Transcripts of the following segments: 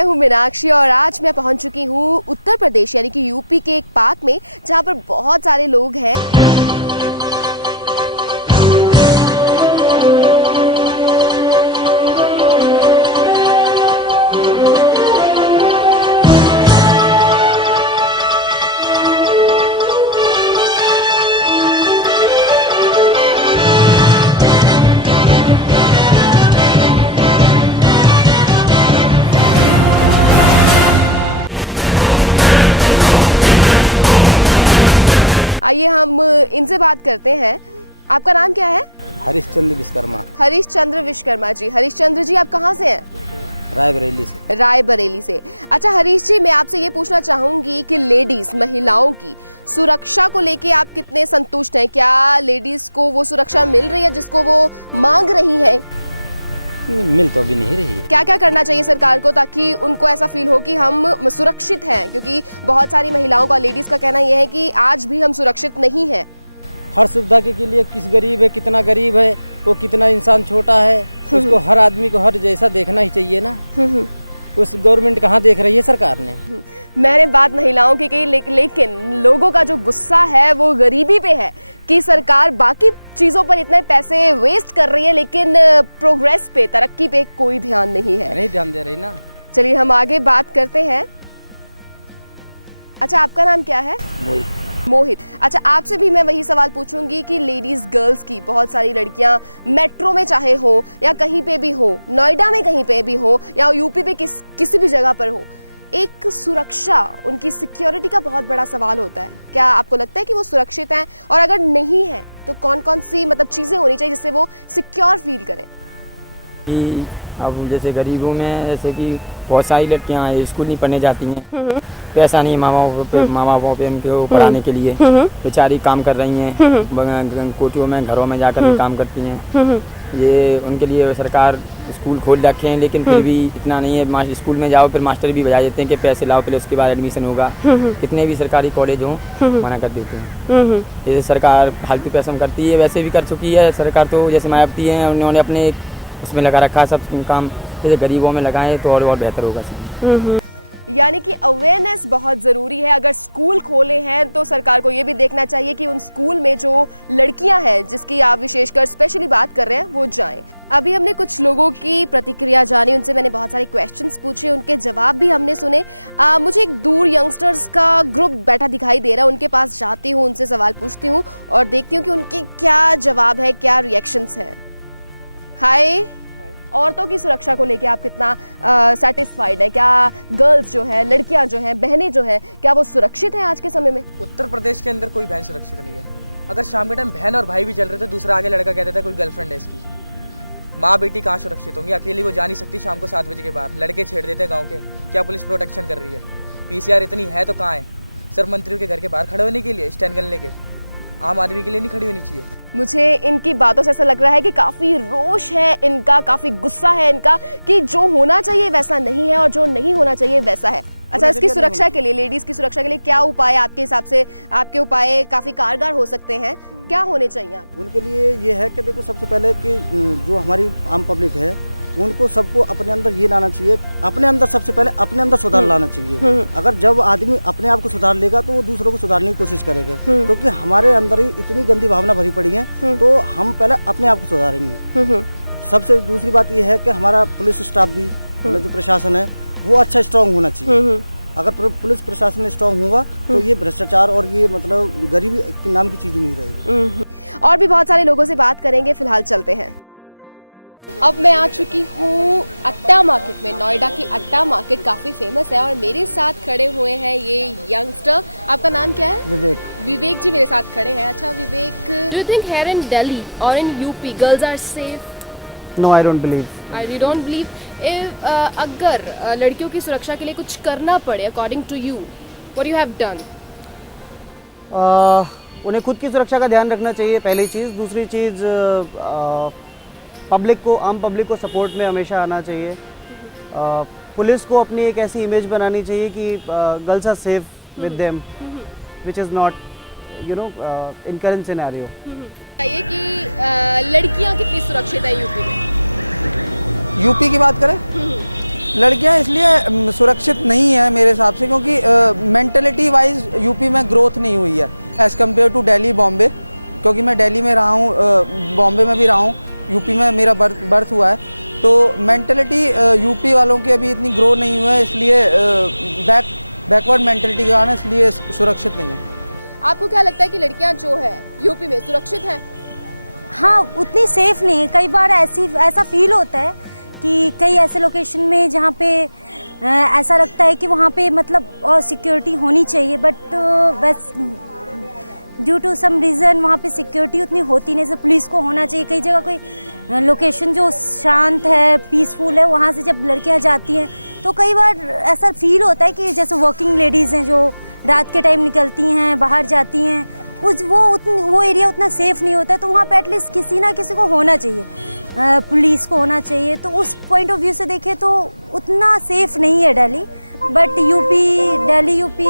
मैं हूं मीनाक्षी और आज मैं पहुंच चुकी हूं उत्तर प्रदेश यानी कि यूपी के एक पार्क में जहां पर बहुत सारे लोग हैं। आइए हम इनसे बात करते हैं। आपका नाम क्या है? हरीशचंद्र विश्वकर्मा। हरीशचंद्र विश्वकर्मा जी। हरीशचंद्र जी, आप कहाँ से हैं? रायबरेली से। रायबरेली से। अच्छा हरीश जी, मैं आपसे ये पूछना चाहूंगी कि लेडीज महिलाओं की सुरक्षा को लेके आप कितने संतुष्ट हैं? क्या लेडीज को वो सुरक्षा मिल रही है जिसको वो मांग रही है? मिल तो अभी नहीं रही है। क्या क्या करना चाहिए सरकार को ताकि उनको ऐसा फील हो कि हम सुरक्षित हैं? क्योंकि बहुत सारी महिलाओं का, लेडीज का कहना यह है कि आज भी हम सुरक्षित नहीं हैं। हर सुविधा के लिए किस गरीब है, कितना गरीब है, वो कितना इंसान छोटा है, उसको हर आदमी को हर जैसा देखना ही चाहिए ना। उस गवर्नमेंट कहाँ देख रही है सरकार ने? मैंने बात महिलाओं की कही, लेकिन लोगों का जो गुस्सा है वो गरीबी पे है कि सरकार बाकी चीजों पर इतने पैसे वेस्ट कर रही है लेकिन प्रोग्रेस पे, तरक्की पे कोई ध्यान नहीं है। नहीं ध्यान दे रही ना। चलिए हम आगे बात करते हैं। अच्छा आपका नाम क्या है? मोहित। अच्छा आपसे भी मैं वही सवाल पूछूंगी कि लेडीज गर्ल्स की, बहुत सारी लड़कियां मेट्रो में चाहे हो या कहीं पे भी हो, नोएडा में कहीं पे भी हो या यूपी पे किसी भी जगह पर हो, एक सुरक्षा, उनकी सिक्योरिटी का बहुत बड़ा सवाल होता है। क्या आपको लगता है कि वो सुरक्षित हैं? और अगर नहीं है तो कौन कौन सी चीजें होनी चाहिए जिससे वो सिक्योर फील करें? कि अब जैसे गरीबों में जैसे कि बहुत सारी लड़कियां स्कूल नहीं पढ़ने जाती हैं, पैसा नहीं माँ बापों पे उनको पढ़ाने के लिए, बेचारी काम कर रही हैं, कोठियों में घरों में जाकर भी काम करती हैं। ये उनके लिए सरकार स्कूल खोल रखे हैं, लेकिन फिर भी इतना नहीं है। स्कूल में जाओ फिर मास्टर भी बजा देते हैं कि पैसे लाओ, पहले उसके बाद एडमिशन होगा। कितने भी सरकारी कॉलेज हों मना कर देते हैं। जैसे सरकार फालतू पैसा करती है, वैसे भी कर चुकी है सरकार। तो जैसे मायावती हैं, उन्होंने अपने उसमें लगा रखा है सब काम, जैसे गरीबों में लगाएं तो और बेहतर होगा। यानी कि अवेयरनेस बहुत ज़रूरी है। अगर स्कूल खोले हैं तो सरकार को ये भी देखना चाहिए कि उन स्कूल में जो लड़कियां हैं, जिसकी आप विशेषकर स्पेशली बात कर रहे हैं, वो जाएं। अभी हमने कुछ लोगों की प्रतिक्रिया जानी, उनसे मैंने बहुत सारे क्वेश्चंस पूछे, उनके जवाब भी हमने सुने। मुझे एक दूर यंगस्टर्स का ग्रुप बैठा दिखाई दे रहा है, उनके पास जाती हूँ, उनसे सवाल पूछती हूँ और देखती हूँ कि उनके क्या जवाब है, क्या रिएक्शंस है। हाय, औरतों की सुरक्षा को लेके आप कितना सेटिस्फाइड है? क्या गर्ल्स जो है, लड़कियां जो हैं, बहनें जो हैं, क्या वो सुरक्षित हैं आज के समय में? उत्तर प्रदेश के अंदर कोई बहन सुरक्षित नहीं है। अगर शाम के टाइम बहन और भाई भी चल रहे थे, दूसरा आगे लड़का कह देता है कोई गर्लफ्रेंड है इसकी, माँ बेटी कहाँ सुरक्षित होंगी? अकेली वो जा नहीं सकती शाम को 7 बजे के बाद, लड़के छेड़ देते हैं गाँव के। क्या पुलिस प्रोटेक्शन कर रही है? PCR इतनी है तो कहाँ है? सिर्फ मंत्रियों के घर के बाहर खड़े होने के लिए, स्टैंड करने के, आम आदमी के लिए नहीं खड़ी होनी चाहिए। मुझे इनकी बातों से ऐसा लग रहा है कि काफी रोष है इनका, काफी गुस्सा है इनका कि जो होना चाहिए वैसा नहीं है और जो नहीं होना चाहिए वैसा है। अच्छा, इसकी सुरक्षा के लिए, लेडीज की सुरक्षा के लिए क्या उपाय आपके हिसाब से, आपके उपाय काफी कारगर हो सकते हैं? क्या होने चाहिए आप? उनके लिए ये है कि देखो, सबसे पहले कि जो हमारी आम पब्लिक है उनको सबको अपने अंदर ये लाना चाहिए, अपने अंदर सबसे पहले अपने अंदर सुधार लाना चाहिए। अगर जब आदमी अपने आप को सुधार लेगा तो वो दूसरों को सुधारने की कोशिश करेगा, क्योंकि हमारे अंदर ही इतनी गंदी भावना भरी पड़ी है। तो हम पहले अपने आप को सुधारेंगे। सबसे दूसरी बात ये है कि हमारा पुलिस स्टाफ भी, जो प्रशासन है, वो अच्छा स्ट्रांग होना चाहिए। अगर पुलिस प्रशासन स्ट्रांग होगा तो ये भ्रष्टाचार और ये गरीबी नाम की चीज नहीं रहेगी। और भी बहुत सारे लोगों से बात करेंगे, फिलहाल चलते हैं। अब मैं आ चुकी हूँ अट्टा मार्केट में। नोएडा की अट्टा मार्केट काफ़ी फेमस है और मेरे साथ खड़े हुए हैं ये यंगस्टर। आपका नाम क्या है? विवेक। विवेक जी मेरे साथ खड़े हैं। अच्छा Vivek, do you think here in Delhi और in UP girls are safe? No, I don't believe. I don't believe. अगर लड़कियों की सुरक्षा के लिए कुछ करना पड़े, according to you, what you have done? उन्हें खुद की सुरक्षा का ध्यान रखना चाहिए, पहली चीज़। दूसरी चीज़, पब्लिक को, आम पब्लिक को सपोर्ट में हमेशा आना चाहिए। पुलिस को अपनी एक ऐसी इमेज बनानी चाहिए कि girls are safe with them, which is not in current scenario. बताइए कि लड़कियां कितनी सुरक्षित है यूपी में? यूपी की बात करें लड़कियां इसलिए सुरक्षित नहीं है मेरे हिसाब से क्योंकि मेंटलिटी वाइज यूपी में ग्रोथ नहीं हुई है as compare to Delhi Bombay, क्योंकि मैं दिल्ली में रहा हूँ, बॉम्बे में भी रहा हूँ, यूपी में मेरा बर्थ हुआ है, तो मेंटलिटी यूपी वालों की अभी इतनी ग्रो नहीं हुआ है, इसलिए बैकवर्ड मेंटलिटी के कारण इसलिए सुरक्षित नहीं है। आपको क्या लगता है कि लड़कियां जो है यूपी में सुरक्षित हैं? हाँ, उतनी सेफ नहीं है। कई बार ऐसा फील होता है कि कई ऐसे लोकेशन में जहाँ पे ऐसा लगता है कि वहाँ पे मतलब और सिक्योरिटी होनी चाहिए, बट बस ड्यू टू सम रीज़न वहाँ पे सिक्योरिटी उतनी होती नहीं। जैसे पुलिस को होना चाहिए। कई जगह कोई लोकेशन जो शांत है, पीसफुल है, वहाँ से जब लड़कियाँ जाती हैं तो कई बार ऐसा फील होता है कि जैसे वर्किंग लेडीज़ हैं जो रात के टाइम निकलती हैं, बाहर जाती हैं, वो एरिया उतना सेफ़ नहीं होता है, तो वहाँ पे एटलीस्ट किसी ना किसी को होना चाहिए, पुलिस को होना चाहिए। तो उस पॉइंट ऑफ व्यू से देखें तो उतना सेफ़ नहीं है दिल्ली, बट दिल्ली यूपी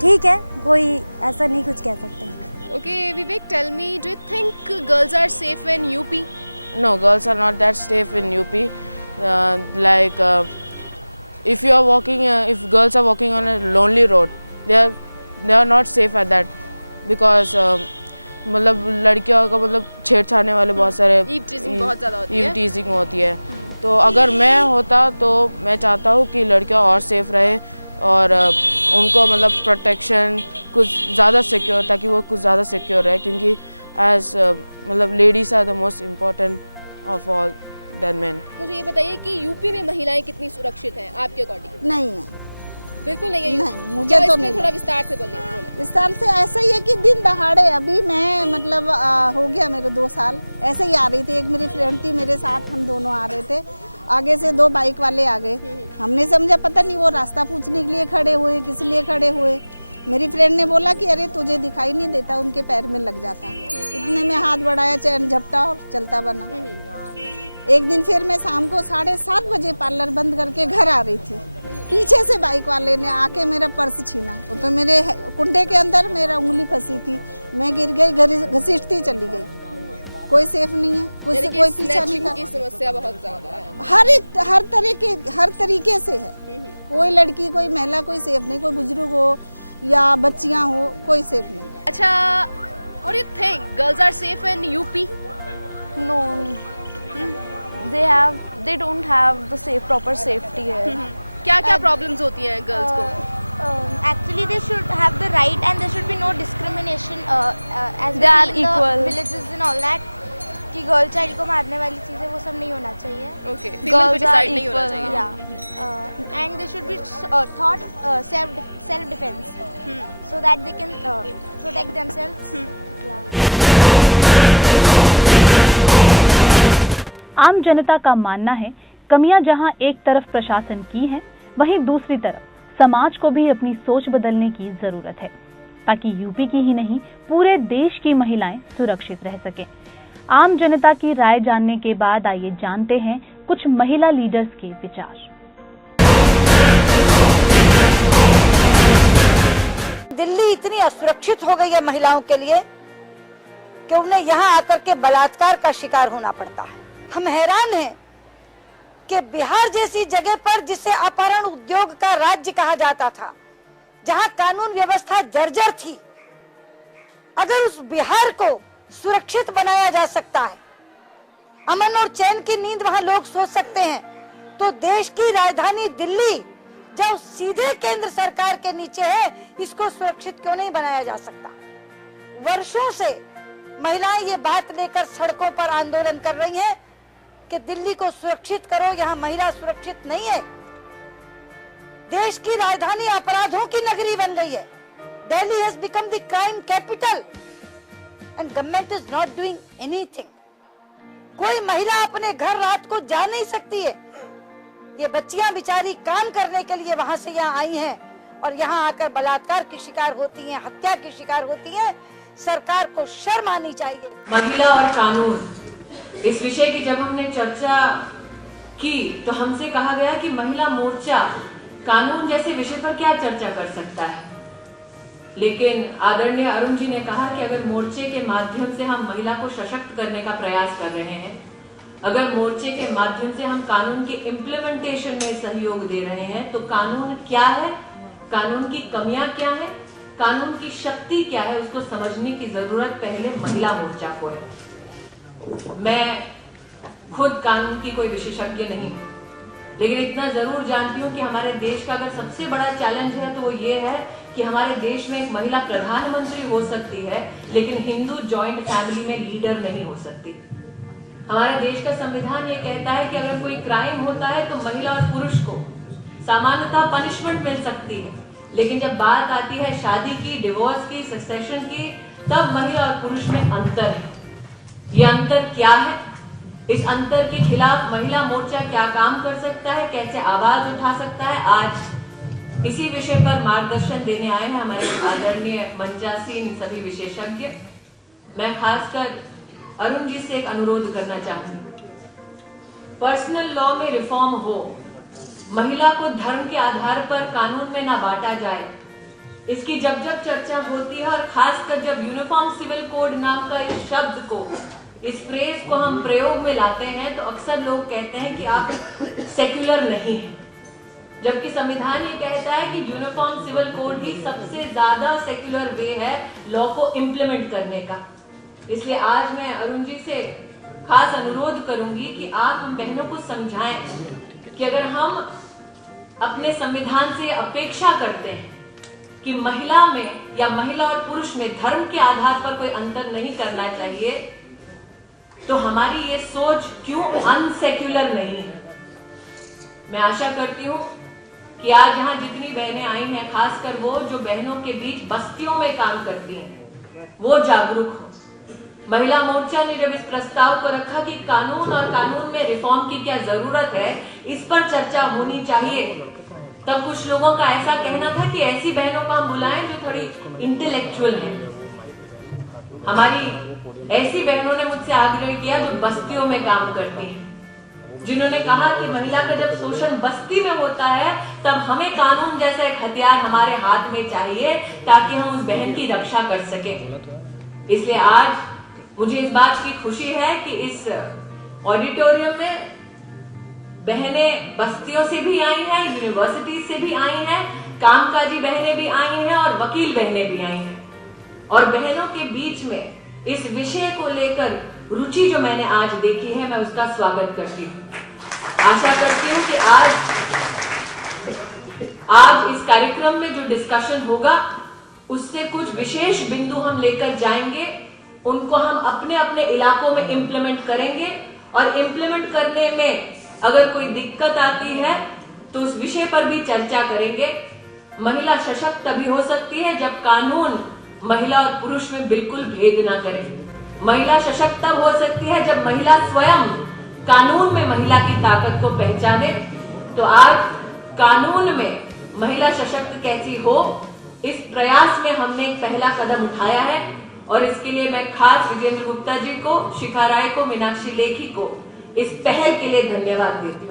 ठीक है, कोई ऐसा नहीं कुछ कह सकते हैं। Okay, Vivek, tell me, do you think girls are safe in UP? No, girls are not that safe in UP. If you are walking, if girls are walking on a lonely road, they are not safe at that, because मतलब लड़कियों का मतलब छेड़छाड़ने वाले बहुत सारे eve teasing बहुत ज़्यादा होती है। ईव टीजिंग होती है। तो अगर मैं होता तो मैं चाहता हूँ कि लड़कियाँ और सेफ रहे और उनको मतलब प्रोटेक्शन कुछ ज़्यादा सिक्योर, ताकि वो कुछ ज़्यादा सिक्योर रहे, क्योंकि एज मतलब ladies are the most important of all then men. मुझे ये बताइए कि यूपी में महिलाएं कितनी सुरक्षित हैं आपके अकॉर्डिंग? नहीं है, बिल्कुल नहीं है। नहीं, मुझे तो नहीं। थोड़ा विस्तार से बोलिए। विस्तार से ऐसा ही है कि दिन दहाड़े, अभी मैं मतलब हो गया मेरे 2 साल, ऐसे ही आ रही थी, एक मेरी फ्रेंड थी मेरे साथ, हम दोनों आ रहे थे, आगे से 2 बाइक वाले आ गए। हमने समझा पता नहीं वो रास्ता पूछने के लिए खड़े हुए, किस लिए खड़े हुए। मेरी फ्रेंड ने बोला कि अरे तुझे दिखाई नहीं देता, उनके पैर में लग जाता। इतने में हाथ बढ़ाया, चैन झपटा और चलता बना। एक दिन फिर मैं शाम को 7:30 बजे पार्लर बंद करके घर आ रही थी, पीछे से बाइक वाले ने आके मेरा पर्स छीना। वो तो मेरे कुंडे के अंदर मेरा उंगली फंसी थी, मैं गिर गई, घसीटती चली गई। कोई सेफ नहीं है, कोई पीछा नहीं कर। समस्या बहुत ज्यादा है, हर तरीके से है। कोई लड़की, कोई महिला, कोई सेफ नहीं, कोई बुजुर्ग हो या बच्चियां हो, कोई सेफ नहीं। अच्छा, what do you think? Girls are safe in UP? No, they don't have the proper safety here. क्या प्रॉब्लम्स होती हैं गर्ल्स को? Actually, they should have the right, and there should be no discrimination as They are we see in equal. the villages and all that. कि girl child को मारने वाली चीज़ें वो सब नहीं होना चाहिए। Okay, female suicide नहीं होना चाहिए। Yeah, and they should be taught self defense, so that they can protect themselves. Yeah. आम जनता का मानना है कमियां जहां एक तरफ प्रशासन की है, वहीं दूसरी तरफ समाज को भी अपनी सोच बदलने की जरूरत है, ताकि यूपी की ही नहीं पूरे देश की महिलाएं सुरक्षित रह सकें। आम जनता की राय जानने के बाद आइए जानते हैं कुछ महिला लीडर्स के विचार। दिल्ली इतनी असुरक्षित हो गई है महिलाओं के लिए कि उन्हें यहाँ आकर के बलात्कार का शिकार होना पड़ता है। हम हैरान हैं कि बिहार जैसी जगह पर, जिसे अपहरण उद्योग का राज्य कहा जाता था, जहां कानून व्यवस्था जर्जर थी, अगर उस बिहार को सुरक्षित बनाया जा सकता है, अमन और चैन की नींद वहां लोग सो सकते हैं, तो देश की राजधानी दिल्ली जो सीधे केंद्र सरकार के नीचे है, इसको सुरक्षित क्यों नहीं बनाया जा सकता? वर्षों से महिलाएं ये बात लेकर सड़कों पर आंदोलन कर रही हैं कि दिल्ली को सुरक्षित करो, यहाँ महिला सुरक्षित नहीं है। देश की राजधानी अपराधों की नगरी बन गई है। Delhi has become the crime capital and government is not doing anything. कोई महिला अपने घर रात को जा नहीं सकती है। ये बच्चियां बेचारी काम करने के लिए वहां से यहाँ आई हैं और यहाँ आकर बलात्कार की शिकार होती हैं, हत्या की शिकार होती हैं। सरकार को शर्म आनी चाहिए। महिला और कानून, इस विषय की जब हमने चर्चा की तो हमसे कहा गया कि महिला मोर्चा कानून जैसे विषय पर क्या चर्चा कर सकता है, लेकिन आदरणीय अरुण जी ने कहा कि अगर मोर्चे के माध्यम से हम महिला को सशक्त करने का प्रयास कर रहे हैं अगर मोर्चे के माध्यम से हम कानून के इम्प्लीमेंटेशन में सहयोग दे रहे हैं तो कानून क्या है, कानून की कमियां क्या है, कानून की शक्ति क्या है, उसको समझने की जरूरत पहले महिला मोर्चा को है। मैं खुद कानून की कोई विशेषज्ञ नहीं, लेकिन इतना जरूर जानती हूँ कि हमारे देश का अगर सबसे बड़ा चैलेंज है तो वो ये है कि हमारे देश में एक महिला प्रधानमंत्री हो सकती है लेकिन हिंदू जॉइंट फैमिली में लीडर नहीं हो सकती। हमारे देश का संविधान ये कहता है कि अगर कोई क्राइम होता है तो महिला और पुरुष को सामान्यतः पनिशमेंट मिल सकती है, लेकिन जब बात आती है शादी की, डिवोर्स की, सक्सेशन की, तब महिला और पुरुष में अंतर है। ये अंतर क्या है? इस अंतर के खिलाफ महिला मोर्चा क्या काम कर सकता है, कैसे आवाज उठा सकता है, आज इसी विषय पर मार्गदर्शन देने आए हैं हमारे आदरणीय मंचासीन सभी विशेषज्ञ। मैं खासकर अरुण जी से एक अनुरोध करना चाहती हूँ, पर्सनल लॉ में रिफॉर्म हो, महिला को धर्म के आधार पर कानून में ना बांटा जाए। इसकी जब जब चर्चा होती है और खासकर जब यूनिफॉर्म सिविल कोड नाम का इस शब्द को, इस फ्रेज को हम प्रयोग में लाते हैं तो अक्सर लोग कहते हैं कि आप सेक्युलर नहीं हैं, जबकि संविधान ये कहता है कि यूनिफॉर्म सिविल कोड ही सबसे ज्यादा सेक्युलर वे है लॉ को इम्प्लीमेंट करने का। इसलिए आज मैं अरुण जी से खास अनुरोध करूंगी कि आप हम बहनों को समझाएं कि अगर हम अपने संविधान से अपेक्षा करते हैं कि महिला में या महिला और पुरुष में धर्म के आधार पर कोई अंतर नहीं करना चाहिए, तो हमारी ये सोच क्यों अनसेक्युलर नहीं है। मैं आशा करती हूँ कि आज यहाँ जितनी बहनें आई हैं, खासकर वो जो बहनों के बीच बस्तियों में काम करती हैं, वो जागरूक हो। महिला मोर्चा ने जब इस प्रस्ताव को रखा कि कानून और कानून में रिफॉर्म की क्या जरूरत है, इस पर चर्चा होनी चाहिए, तब कुछ लोगों का ऐसा कहना था कि ऐसी बहनों को हम बुलाएं जो थोड़ी इंटेलेक्चुअल हैं। हमारी ऐसी बहनों ने मुझसे आग्रह किया जो बस्तियों में काम करती हैं, जिन्होंने कहा कि महिला का जब शोषण बस्ती में होता है तब हमें कानून जैसा एक हथियार हमारे हाथ में चाहिए ताकि हम उस बहन की रक्षा कर सकें। इसलिए आज मुझे इस बात की खुशी है कि इस ऑडिटोरियम में बहनें बस्तियों से भी आई हैं, यूनिवर्सिटी से भी आई हैं, कामकाजी बहनें भी आई हैं और वकील बहनें भी आई हैं। और बहनों के बीच में इस विषय को लेकर रुचि जो मैंने आज देखी है, मैं उसका स्वागत करती हूँ। आशा करती हूँ कि आज इस कार्यक्रम में जो डिस्कशन होगा उससे कुछ विशेष बिंदु हम लेकर जाएंगे, उनको हम अपने अपने इलाकों में इम्प्लीमेंट करेंगे और इम्प्लीमेंट करने में अगर कोई दिक्कत आती है तो उस विषय पर भी चर्चा करेंगे। महिला सशक्त तभी हो सकती है जब कानून महिला और पुरुष में बिल्कुल भेद ना करे। महिला सशक्त तब हो सकती है जब महिला स्वयं कानून में महिला की ताकत को पहचाने। तो आज कानून में महिला सशक्त कैसी हो, इस प्रयास में हमने एक पहला कदम उठाया है और इसके लिए मैं खास विजेंद्र गुप्ता जी को, शिखा राय को, मीनाक्षी लेखी को इस पहल के लिए धन्यवाद देती हूँ।